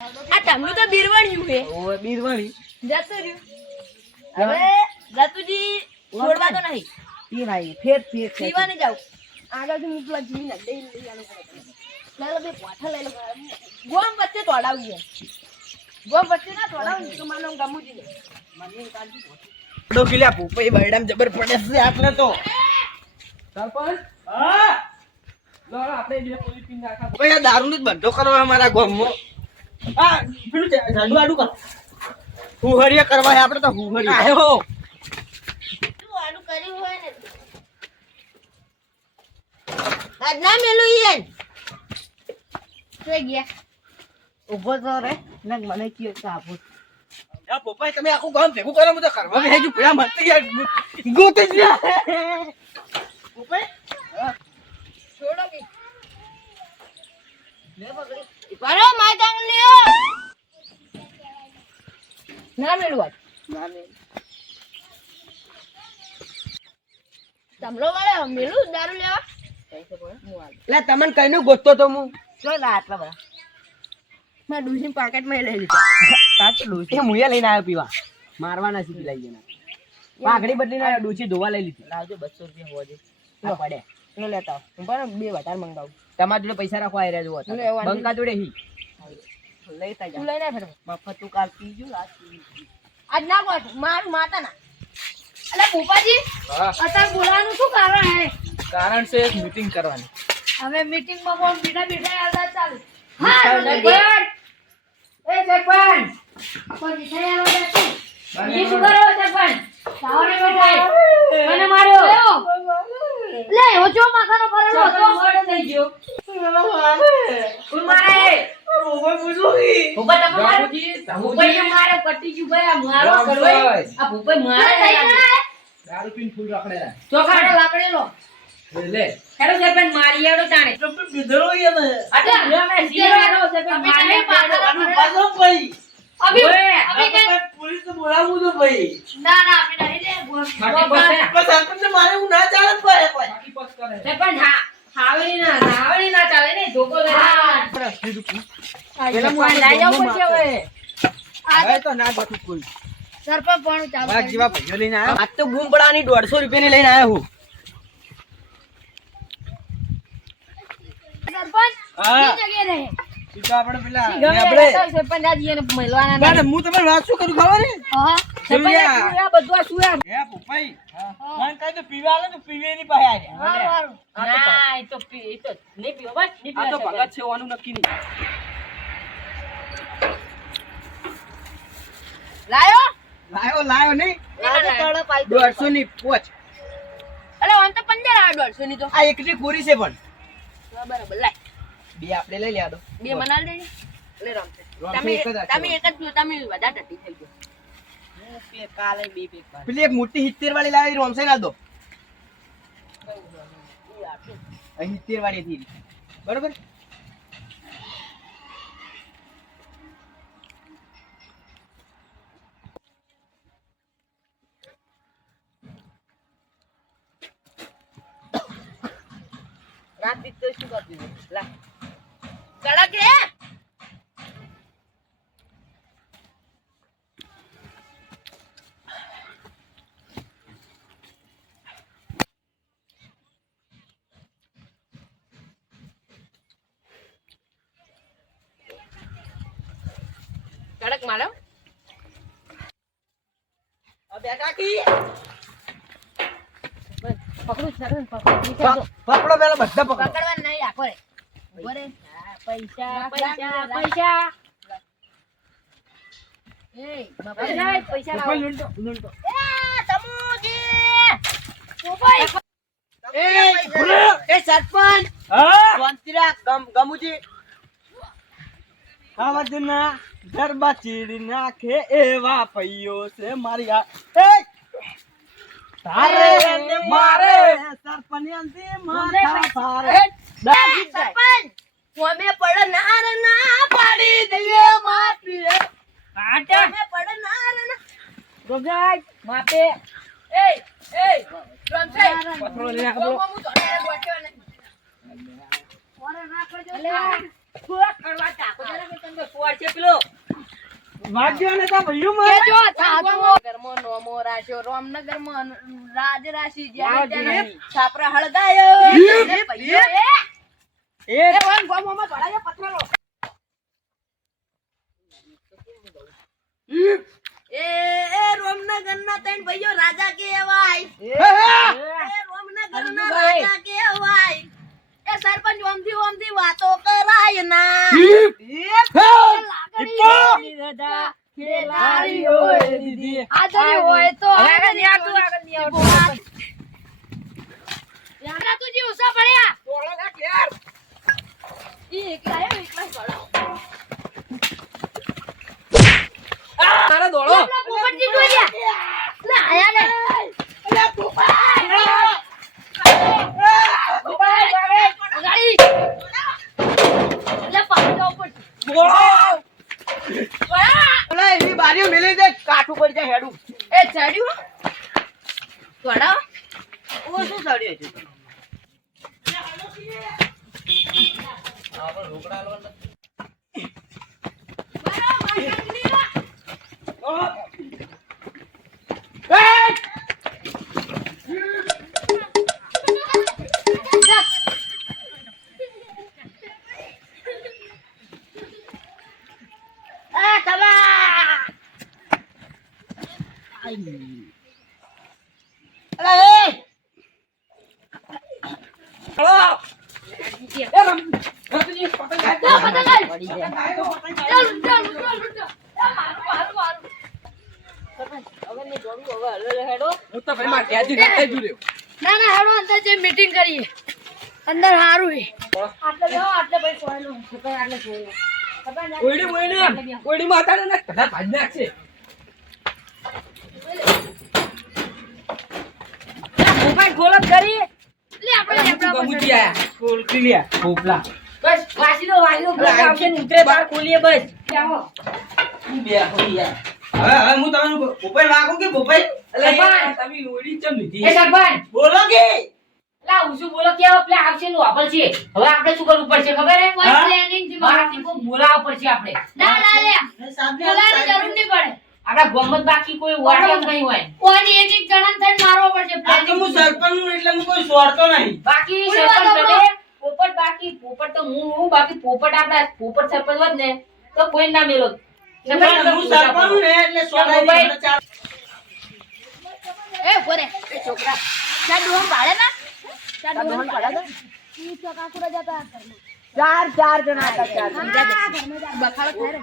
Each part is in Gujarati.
આ તમનું તો બીરવાણ્યું હે. ઓવે બીરવાણી. જતું રહ્યું. હવે જતુજી છોડવા તો નહીં. પી ભાઈ ફેર ફેર પીવાને જાવ. આગળથી હું પેલા જીવીને લઈ લઈ આલો લઈ લો બે પાઠા લઈ લો. ગોમ વચ્ચે તોડાવું ગોમ વચ્ચે ના તોડાવું તો મને ગમું જ કાલથી ડો કિલા પોપઈ બરડામ જબર પડે છે આટલે તો. સરપંચ? હા. લો આપણે બે પોલીસ ટીમ નાખા ભાઈ આ દારૂ જ બંધો કરો અમારા ગામમાં. આ પેલું જા- ઝાડુ કર. હુહરિયા કરવા હે આપણે તો હુહરિયા આયો તું આનું કર્યું હોય ને આજ ના મેલું ઈયન જોઈ ગયા. ઊભો તો રે ને મને કયો કાપો આ પોપાઈ તમે આખું ગામ ભેગું કરો હું તો કરવા બેહી ભયા મત યાર ગોતે જ પોપાઈ છોડો કે બરો માતાંગ લ્યો. ના મેલું આજ. તમલો વાળે મેલું દારૂ લેવા? લે તમને કઈનું ગોતતો તો હું? ચો લા આટલા બધા મેં ડુસી પાકેટમાં લઈ લીધા. કાચલું છે મુએ લઈને આવ્યો પીવા. મારવાના છે લઈ જઈને પાઘડી બદલીને આવ્યો ડૂચી ધોવા લઈ લીધી. લાવજો બસો રૂપિયા હોવા દે. આ પડે. લો લેતા. હું પણ બે વધારે મંગાવું. તમારા જોડે પૈસા રાખવા આવી રહ્યા જો વાંધો બંકા જોડે હી. લેતા તું લઈને ફેર મફત તું કાલ પીજો રાત પીજો. આજ ના કોટ મારું માતા ના અલે ભૂપાજી અત્યારે બોલાવાનું શું કારણ હે? કારણ છે એક મીટિંગ કરવાની. હવે મીટિંગમાં કોણ બીઠા બીઠા આવતા ચાલુ. હા, હા એ કોઈ આવતા શું શું કરો સાવરે બેઠા મને માર્યો. લે ઓછો માથાનો કરેલો હતો મોડો થઈ ગયો? મારે ભૂપા તમે મારે ભૂપા જે મારે પટી ગયું ભાઈ આ મારો કરવાય આ ભૂપા મારે દારૂ પીન ફૂલ રાખડેલા. ચોખાડો લાકડેલો. લે. હેરો સરપંચ મારી આડો તાણે. અરે અમે. સીરાડો સરપંચ મારી આડો અભી અભી કે ના ના અમે નહીં લે બસ બસ સરપંચ હા હાવડી ના હાવડી ના ચાલે ને ધોકો લે પેલા સરપંચ લઈ જાવ પછી હવે. હવે તો ના ગોઠું કોઈ. સરપંચ પણ ચાલુ મારા જેવા ભાઈઓ લઈને આવ્યો. આજ તો બૂમ પડાની દોઢસો રૂપિયા ની લઈને આવ્યો હું. સરપંચ હા. જગ્યાએ રહે. ઈ તો આપણે પેલા આપણે તે રહેતા હોય, સરપંચ આજે એને મળવાના બાને હું તમને વાત શું કરું ખબર હે હા. સરપંચ આ જોયા. શું આ બધું શું હે ભૂપાઈ? મને કહે તો પીવા આલે તો પીવે ની પાસે આજે હારું, હારું. આ તો ના એ તો પી- એ તો નહીં પીવો બસ નહીં આ તો ભગત છે ઓનું નક્કી નહીં. લાયો? લાયો લાયો નહીં. દોઢસો ની પોચ. અરે તો પંદર આવે દોઢસો ની તો. આ એકલી કોરી છે પણ. બરાબર લાય. બે આપણે લઈ લેવા દો. બે મનાલ દે લે રમશે રમશે તમે એક જ રાખજો. તમે એક જ તમે વધારે ટટી થઈ ગયો. કાલે બે પેક પેલી એક મોટી સિત્તેર વાળી લાવી રોમસે ના દો. સિત્તેર વાળી હતી. બરોબર? રાત દીધ શું કરતી લા. કડક રે કડક મારો બેટા કી પકડું સરન પકડું પકડો પેલા બધા પકડો પકડવા નહીં આખો રે ઊભો રે હા, પૈસા પૈસા ગરબા ચીડી નાખે એવા પૈયો છે મારી આ તારે મારે સરપંચી માથા ભારે સરપંચ તમે ના પાડી દઈએ માફી. તમે પડનાર ના રોગાઈ માપે. એ એ રમસાઈ પકડો લઈને આપો. હું તો એને ગોઠવ્યો નહીં ઓરે ના કરજો કરવા ચાકો. જરા કે તમને પોર છે પેલો. વાગ્યો ને તો ભઈયું મારે. જો થાતું ઘરમાં નોમો રાખ્યો રામનગરમાં રાજ રાશિ જ્યાં છાપરા હળગાયો. એ. એ, ઓય ગોમોમાં ભરાયો પથરાલો. એ એ રામનગરના ત્રણ ભાઈઓ રાજા કેવાય. એ રામનગરના રાજા કેવાય એ સરપંચ ઓમથી ઓમથી વાતો કરાય ના. ખેલાડી હોય દીદી. આદરી હોય તો આગળ નહીં આવતું, આગળ નહીં આવતું. યારા તુજી ઉસા પડ્યા તોડો ના ઘેર. ઈ એકલા આવ્યો, એકલા જ ભરાયો. તારે દોડો પેલા પોપટજી જોઈ લે આયા ને ગાડી લે પાણી જાવ પડશે દોડો ઓલા એની બારીઓ મેલી દે કાઠું પડી જાય હેડું એ ચડ્યું થોડા ઓ શું ચડ્યો છે ચાલ ચાલ ચાલ ચાલ મારું મારું મારું ના ના હેડો અંદર જે મીટિંગ કરીએ. અંદર સારું છે. આટલે બેહો આટલે ભાઈ ખબર આટલે સોયલું. ખબર ને? મોબાઈલ ખોલત કરી લે આપણે લેપટોપ પર બસ વાસી દો વાસી દો બ્લોક આવશે ને ઉતરે બાર ખોલીએ બસ આવો હવે બોલો કે. લા બોલો કે હવે પેલા આવશે નું વાપર છે. હવે આપણે શું કરવું પડશે ખબર હે? પ્લાનિંગ બહારથી પડશે આપણે. ના ના લે. જરૂર નહીં પડે. આપણા ગોમત બાકી કોઈ વાડ નહીં હોય. કોઈ એક એક જણા થઈને મારવો પડશે આ તો હું સરપંચ એટલે હું કોઈ સોરતો નહીં. બાકી સરપંચ પોપટ બાકી પોપટ તો હું હું બાકી પોપટ આપડા પોપટ સરપંચ હોત ને તો કોઈ ના મેલો. હું સરપંચ ને એટલે સોરાય ચાર- એ બોરે એ છોકરા. ચાર ડોહમ પાડે ના? ચાર ડોહન પડે ઈ ચકાકુરા જતા ચાર ચાર જણા હતા ચાર બખાડો થાય રે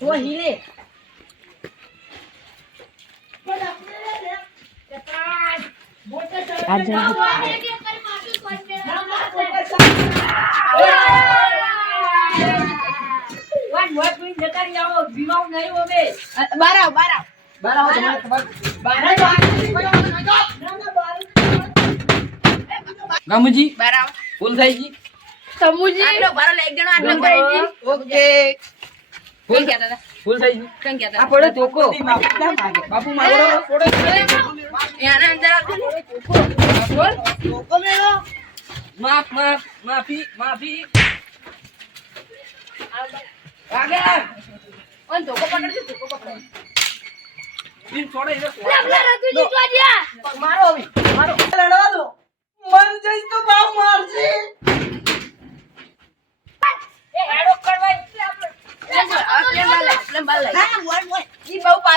તો હીરે વાન મોય કોઈ જતા રહી આવો બીમાર નહીં હોવે બાર આવ બાર આવ બાર આવો તમારે ખબર. ગામુજી બાર આવ ફૂલસાઈજી સમુજી. આટલો બારો લે એક જણો આટલો કરી ઓકે. કઈ કઈ પડે તોકો બધી માફી ના માગે. બાપુ મારો એના અંદર આવજો ને. માફ માફ માફી માફી. વાગે ઓન પકડજો પકડો. મારો મારો. લડવા દો. મન જઈશ તો બાપ મારશે.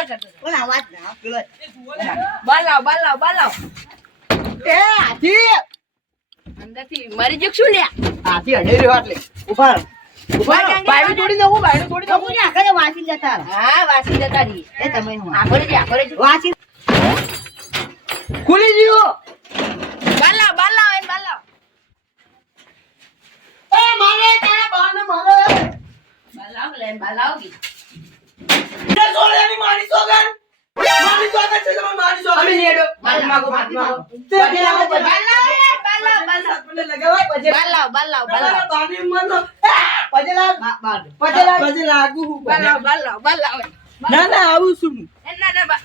ઈ બહુ પાર કરતો હતો. ઓલા વાત એ, એટલે. ઊભા રહો. ઊભા રહો. બાયણું તોડી દઉં, બાયણું તોડી દઉં. હા વાસી જતા રહી આખોરે જી આખોરે જી ખુલી ગયું. બાર લાવ બાર લાવ એને લાવ એ, મારે તારા બાને લે બાર લાવ બી તે સોળિયાની મારી સોગન. મારી સોગન છે તમારે મારી સોગન. માફી માગો, માફી માગો. મને લગાવાય પછી. લાવ ના ના આવું છું એના ના બા.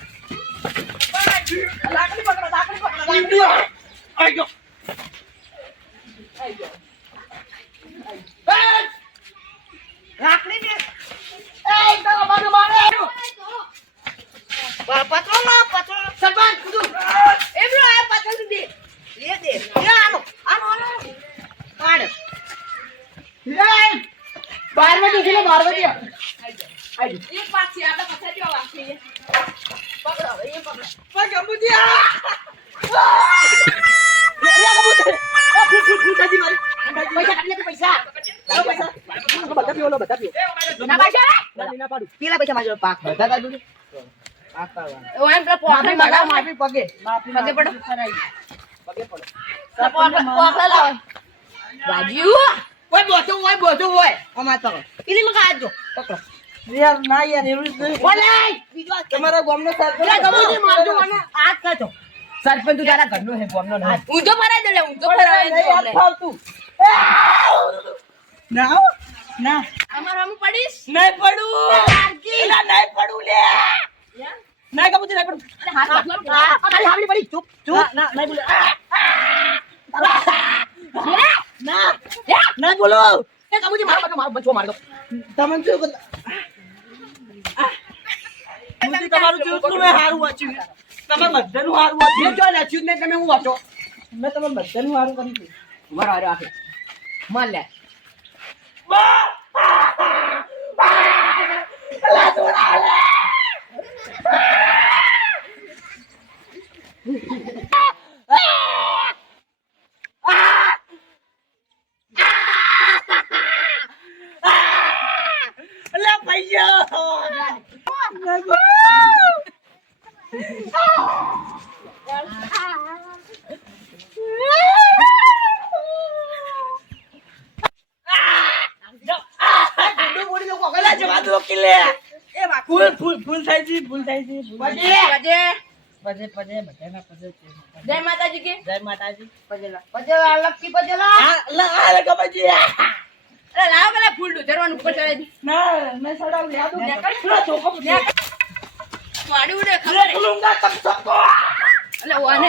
લાકડી પકડો એ પકડો. પકડો. પેલા મને. હાથ કાઢો. સરપંચ તું તારા ઘરનો છે, ગામનો ના. ઊંધો ફરાઈ દે લે, ઊંધો ફરાઈ દે નહીં, લે. ના હો, ના. અમારે આમ પડીશ? નહીં પડું. એલા, નહીં પડું લે. ના કબૂતર નહીં પડું. અરે હાથ હાથ લાવો. હાવડી પડી. ચૂપ ચૂપ. ના નહીં બોલે. ના. ના બોલો. એ કબૂતર મારો મારો મારો બચો માર તમને શું મુજી તમારું મેં હારું વાંચ્યું તમે બધાનું હારું વાંચ્યું જો જ નહીં તમે હું વાંચો? મેં તમે બધાનું હારું કરી દીધું મારો આખે. લે. અલા ફૂલ થાય છે ભૂલ થાય છે પજે. પજે. પજે બધાના પજે જય માતાજી કે? જય માતાજી. પજેલા. પજેલા લક્કી પજેલા. આ લા કબાજી અરે લાવ પેલા ફૂલ ધરવાનું ઉપર ચડાવી ના મેં સડાવ યાદ નેકળ. પૂરા ચોકો વાડી ઉડે ખબર લૂંગા તક સબકો એટલે ઓને